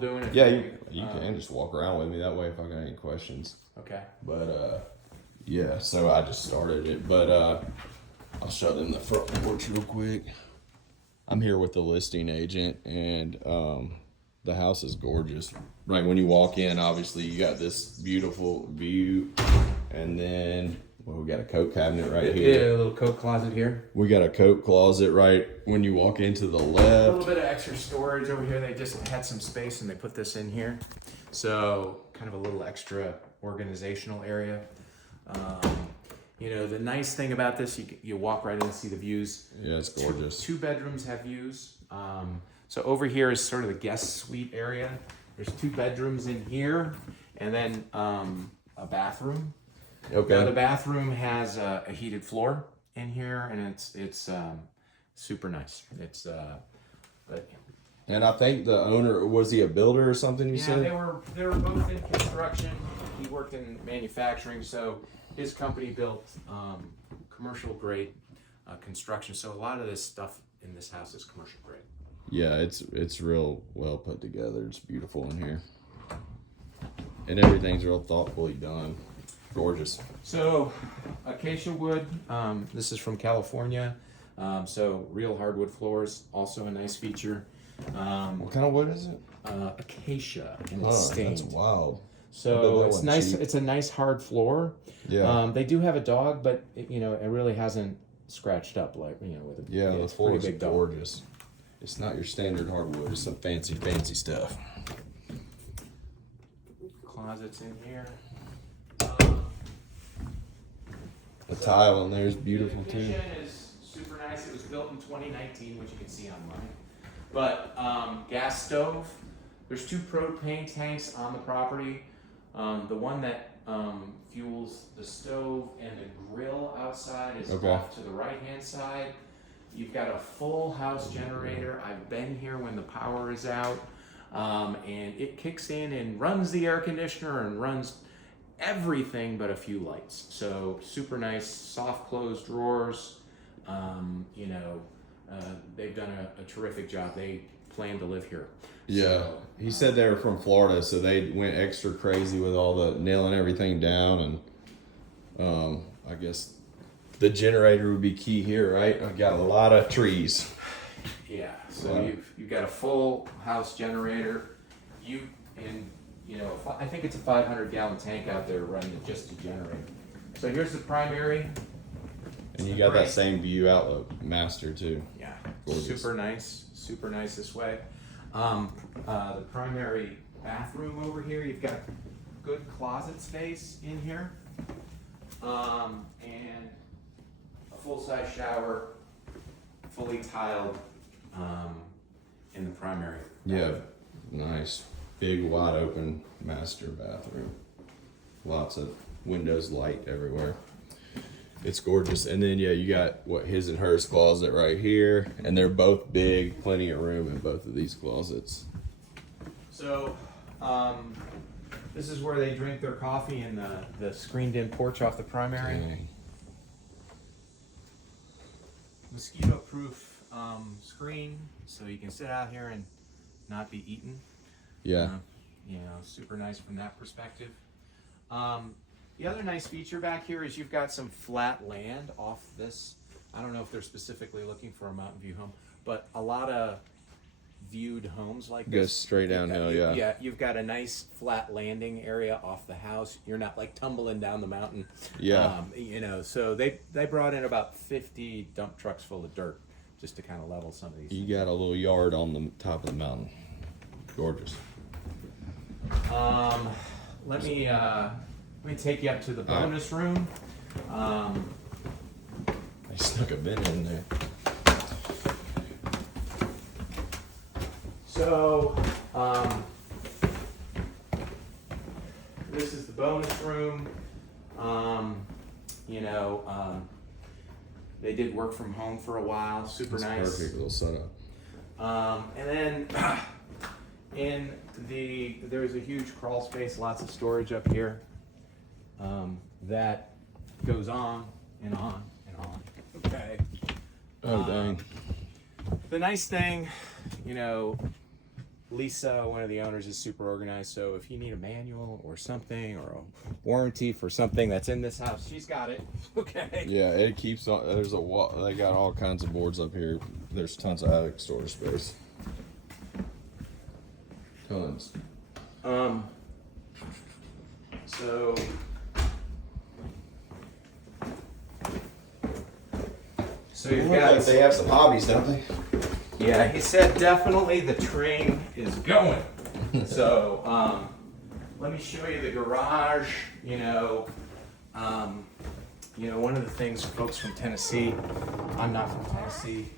Doing it? Yeah, you can just walk around with me that way if I got any questions. Okay. But yeah, so I just started it, but I'll show them the front porch real quick. I'm here with the listing agent, and the house is gorgeous. Right when you walk in, obviously you got this beautiful view, and then we got a coat cabinet right here. Yeah, a little coat closet here. We got a coat closet right when you walk into the A left. little bit of extra storage over here. They just had some space and they put this in here. So kind of a little extra organizational area. You know, the nice thing about this, you walk right in and see the views. Yeah, it's gorgeous. Two bedrooms have views. So over here is sort of the guest suite area. There's 2 bedrooms in here, and then a bathroom. Okay. Now the bathroom has a heated floor in here, and it's super nice. It's but And I think the owner, was he a builder or something, you yeah, said? they were both in construction. He worked in manufacturing, so his company built commercial grade construction. So a lot of this stuff in this house is commercial grade. Yeah, it's real well put together. It's beautiful in here. And everything's real thoughtfully done. Gorgeous. So acacia wood, this is from California. So real hardwood floors, also a nice feature. What kind of wood is it? Acacia, and it's stained. That's wild. So it's nice. Cheap. It's a nice hard floor. Yeah. They do have a dog, but it really hasn't scratched up with a the floor is big dog. gorgeous. It's not your standard hardwood. It's some fancy stuff. Closets in here. The tile in there is beautiful the too. kitchen is super nice. It was built in 2019, which you can see online. But gas stove. There's 2 propane tanks on the property. The one that fuels the stove and the grill outside is off to the right-hand side. You've got a full house generator. I've been here when the power is out, and it kicks in and runs the air conditioner and runs everything but a few lights. So super nice, soft closed drawers. They've done a terrific job. They plan to live here. Yeah, so, he said they were from Florida, so they went extra crazy with all the nailing everything down, and I guess the generator would be key here, right? I got a lot of trees. Yeah, so you've got a full house generator. I think it's a 500-gallon tank out there running just to generate. So here's the primary. And you got that same view outlook master too. Yeah, gorgeous. Super nice this way. The primary bathroom over here, you've got good closet space in here, and a full-size shower, fully tiled in the primary. Yeah, nice, big, wide open master bathroom. Lots of windows, light everywhere. It's gorgeous. And then, yeah, you got his and hers closet right here. And they're both big, plenty of room in both of these closets. So, this is where they drink their coffee in the screened-in porch off the primary. Dang. Mosquito-proof screen, so you can sit out here and not be eaten. Yeah. Super nice from that perspective. The other nice feature back here is you've got some flat land off this. I don't know if they're specifically looking for a mountain view home, but a lot of viewed homes like this goes straight downhill. Yeah, you've got a nice flat landing area off the house. You're not like tumbling down the mountain. Yeah. So they brought in about 50 dump trucks full of dirt just to kind of level some of these. You got a little yard on the top of the mountain. Gorgeous. Let me take you up to the bonus room. I snuck a bin in there. So, this is the bonus room. They did work from home for a while. Super nice. Perfect little setup. And then there's a huge crawl space, lots of storage up here. That goes on and on and on. Okay. Oh, dang. The nice thing, Lisa, one of the owners, is super organized. So if you need a manual or something, or a warranty for something that's in this house, she's got it. Okay. Yeah, it keeps on. There's a wall. They got all kinds of boards up here. There's tons of attic storage space. Tons. So you've got. They have some hobbies, don't they? Yeah, he said definitely the train is going. So let me show you the garage. One of the things, folks from Tennessee. I'm not from Tennessee.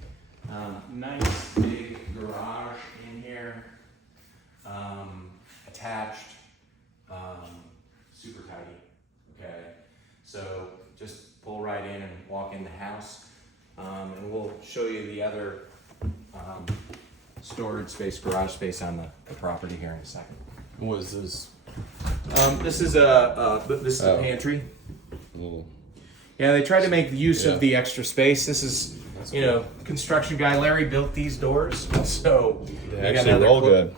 Nice big garage in here, attached, super tidy. Okay, so just pull right in and walk in the house, and we'll show you the other storage space, garage space on the property here in a second. What is this? This is a pantry. Little. Yeah, they tried to make use Yeah. of the extra space. This is, That's construction guy Larry built these doors, so They we got actually another roll cook- good.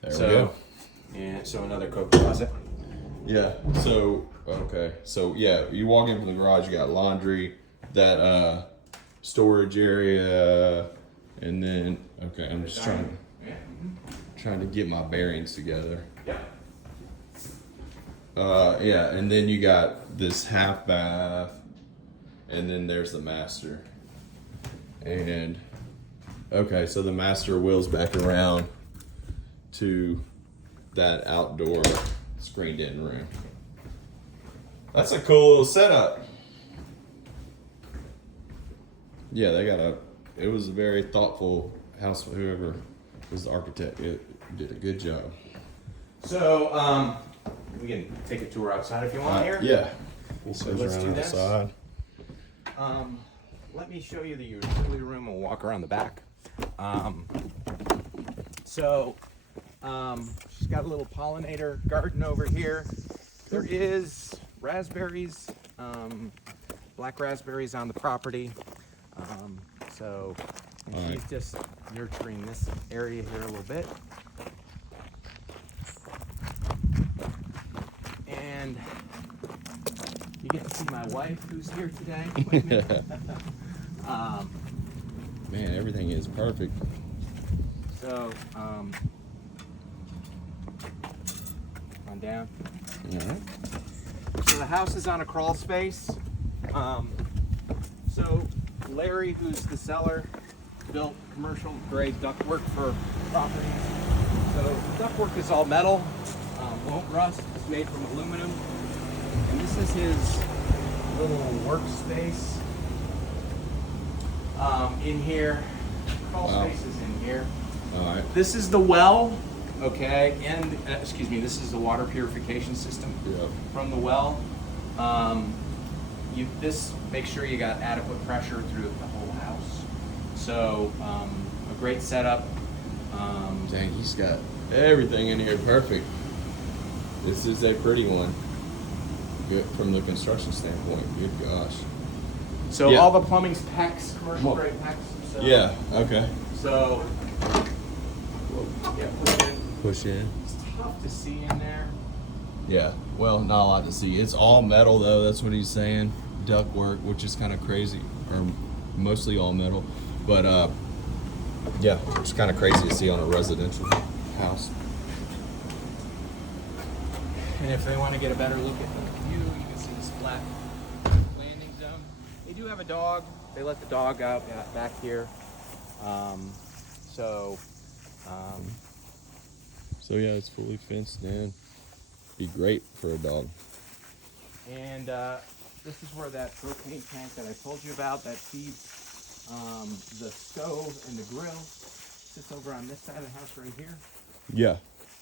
There So, we go. Yeah, so another coat closet. Yeah. So okay. So yeah, you walk in from the garage. You got laundry, that storage area, and then okay. I'm just trying to get my bearings together. Yeah. Yeah, and then you got this half bath, and then there's the master. And okay, so the master wheels back around to that outdoor screened-in room. That's a cool little setup. Yeah, it was a very thoughtful house. Whoever was the architect, it did a good job. So, we can take a tour outside if you want here. Yeah. So let's do this. outside. Let me show you the utility room. We'll walk around the back. She's got a little pollinator garden over here. There is raspberries, black raspberries on the property. And she's just nurturing this area here a little bit. And you get to see my wife, who's here today with me. Man, everything is perfect. So, on down. Yeah. So the house is on a crawl space. So Larry, who's the seller, built commercial grade ductwork for properties. So the ductwork is all metal, won't rust. It's made from aluminum. And this is his little workspace in here. Crawl space is in here. All right. This is the well, okay, and this is the water purification system Yeah. from the well. Make sure you got adequate pressure through the whole house. So a great setup. Dang, he's got everything in here perfect. This is a pretty one. Good from the construction standpoint. Good gosh. So Yeah. all the plumbing's PEX, commercial grade PEX. So, Yeah. Okay. So yeah, push in. Push in. It's tough to see in there. Yeah. Well, not a lot to see. It's all metal though. That's what he's saying. Duct work, which is kind of crazy, or mostly all metal. But yeah, it's kind of crazy to see on a residential house. And if they want to get a better look at the view, you can see this flat landing zone. They do have a dog. They let the dog out back here. So yeah, it's fully fenced in. Be great for a dog. And this is where that propane tank that I told you about that feeds the stove and the grill sits over on this side of the house right here. Yeah.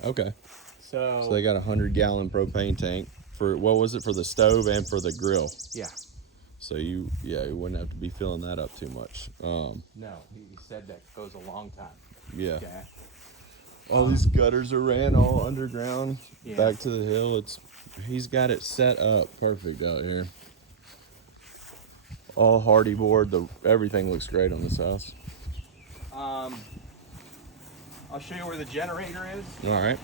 Okay. So they got a 100-gallon propane tank for, what was it, for the stove and for the grill? Yeah. So you wouldn't have to be filling that up too much. No, he said that goes a long time. Yeah. Okay. All these gutters are ran all underground, Yeah. back to the hill. He's got it set up perfect out here. All hardy board. Everything looks great on this house. I'll show you where the generator is. All right.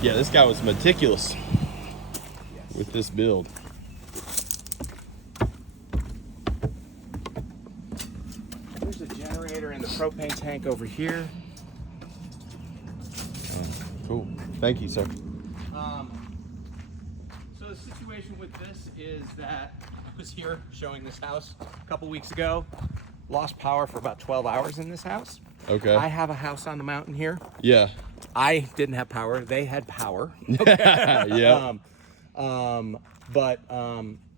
Yeah, this guy was meticulous with this build. There's a generator in the propane tank over here. Cool. Thank you, sir. So the situation with this is that I was here showing this house a couple weeks ago. Lost power for about 12 hours in this house. Okay. I have a house on the mountain here. Yeah. I didn't have power. They had power. Yeah. But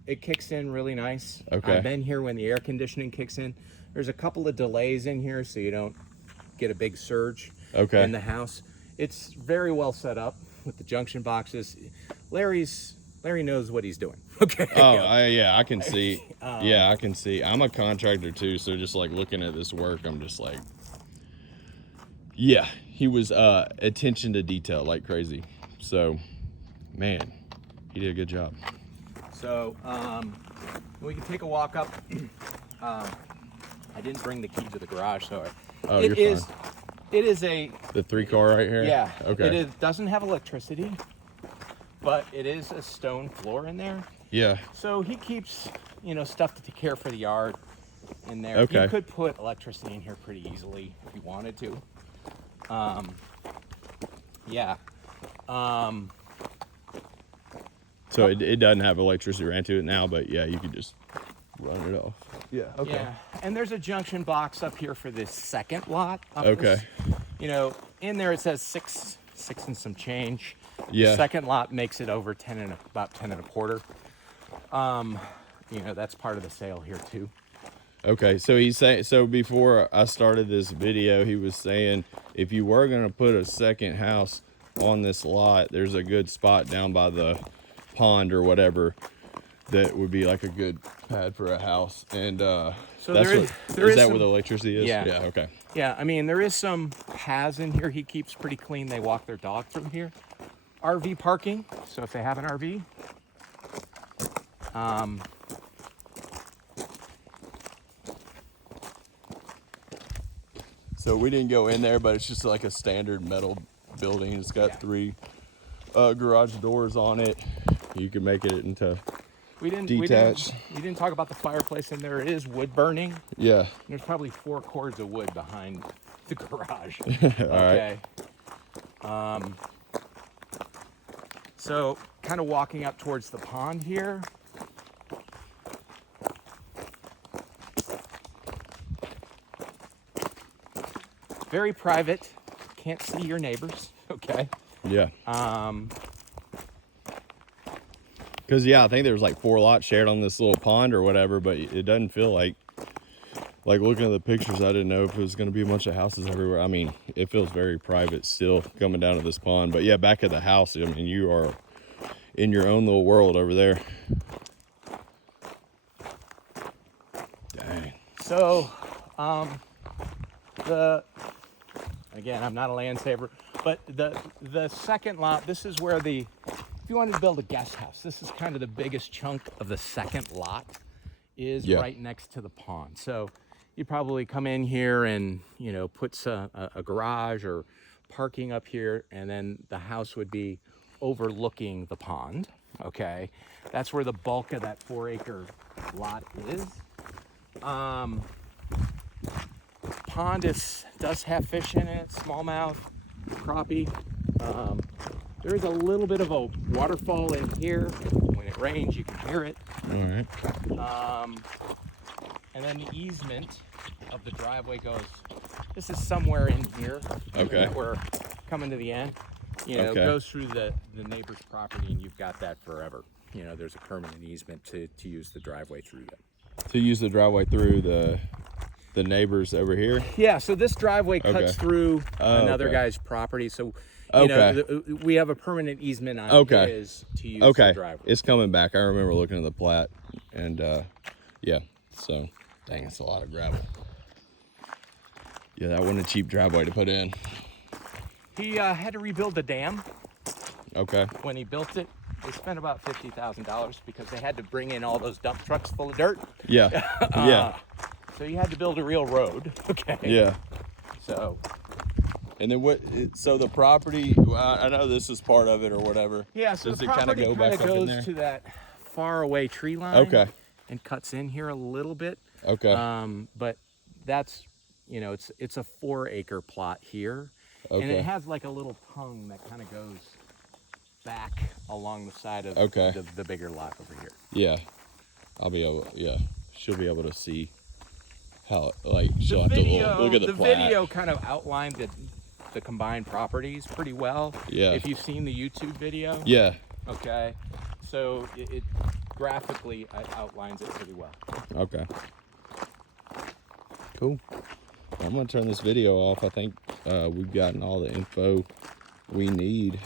it kicks in really nice. Okay. I've been here when the air conditioning kicks in. There's a couple of delays in here so you don't get a big surge in the house. It's very well set up with the junction boxes. Larry knows what he's doing. Okay. Oh, yeah, I can see. Yeah, I can see. I'm a contractor too, so just like looking at this work, I'm just like, yeah, he was attention to detail like crazy. So, man, he did a good job. So we can take a walk up. I didn't bring the key to the garage, so you're fine. It is a The 3-car right here. yeah. Okay. It doesn't have electricity, but it is a stone floor in there. Yeah. So he keeps stuff to take care for the yard in there. Okay. You could put electricity in here pretty easily if you wanted to. Yeah. So it doesn't have electricity ran to it now, but yeah, you could just run it off. Yeah. Okay. Yeah, and there's a junction box up here for this second lot. Okay. In there it says six and some change. Yeah. The second lot makes it over about 10 and a quarter. That's part of the sale here too. Okay, so he's saying, so before I started this video, he was saying if you were gonna put a second house on this lot, there's a good spot down by the pond or whatever that would be like a good pad for a house. And So that's is where some, the electricity is? Yeah. Yeah, okay. Yeah, I mean there is some paths in here he keeps pretty clean. They walk their dog from here. RV parking, so if they have an RV. So we didn't go in there, but it's just like a standard metal building. It's got 3 garage doors on it. You can make it into detached. We didn't talk about the fireplace in there. It is wood burning. Yeah. There's probably 4 cords of wood behind the garage. All right. So kind of walking up towards the pond here. Very private. Can't see your neighbors. Okay. Yeah. Because I think there was like 4 lots shared on this little pond or whatever, but it doesn't feel like looking at the pictures, I didn't know if it was going to be a bunch of houses everywhere. I mean, it feels very private still coming down to this pond, but yeah, back at the house, I mean, you are in your own little world over there. Dang. So, again, I'm not a land saver, but the second lot, this is where if you wanted to build a guest house, this is kind of the biggest chunk of the second lot is right next to the pond. So you probably come in here and, put a garage or parking up here, and then the house would be overlooking the pond, okay? That's where the bulk of that 4-acre lot is. Pond does have fish in it, smallmouth, crappie. There is a little bit of a waterfall in here. When it rains, you can hear it. All right. And then the easement of the driveway goes, this is somewhere in here. Okay. We're coming to the end. Goes through the neighbor's property, and you've got that forever. There's a permanent easement to use the driveway through that. To use the driveway through the neighbors over here? Yeah, so this driveway cuts through another guy's property. So, we have a permanent easement on his to use the driveway. It's coming back. I remember looking at the plat, and yeah, so dang, it's a lot of gravel. Yeah, that wasn't a cheap driveway to put in. He had to rebuild the dam. Okay. When he built it, they spent about $50,000 because they had to bring in all those dump trucks full of dirt. Yeah. Yeah. So you had to build a real road. Okay. Yeah. So. And then what? So the property, I know this is part of it or whatever. Yeah. So does the it kind of property go back up in goes there? to that far away tree line. Okay. And cuts in here a little bit. Okay. But that's, you know, it's a 4-acre plot here. Okay. And it has like a little tongue that kind of goes back along the side of Okay. the bigger lot over here. Yeah. I'll be able. Yeah. She'll be able to see how. Like she'll have to look at the plat. video kind of outlined the combined properties pretty well. Yeah. If you've seen the YouTube video. Yeah. Okay. So it graphically outlines it pretty well. Okay. Cool. I'm gonna turn this video off. I think we've gotten all the info we need.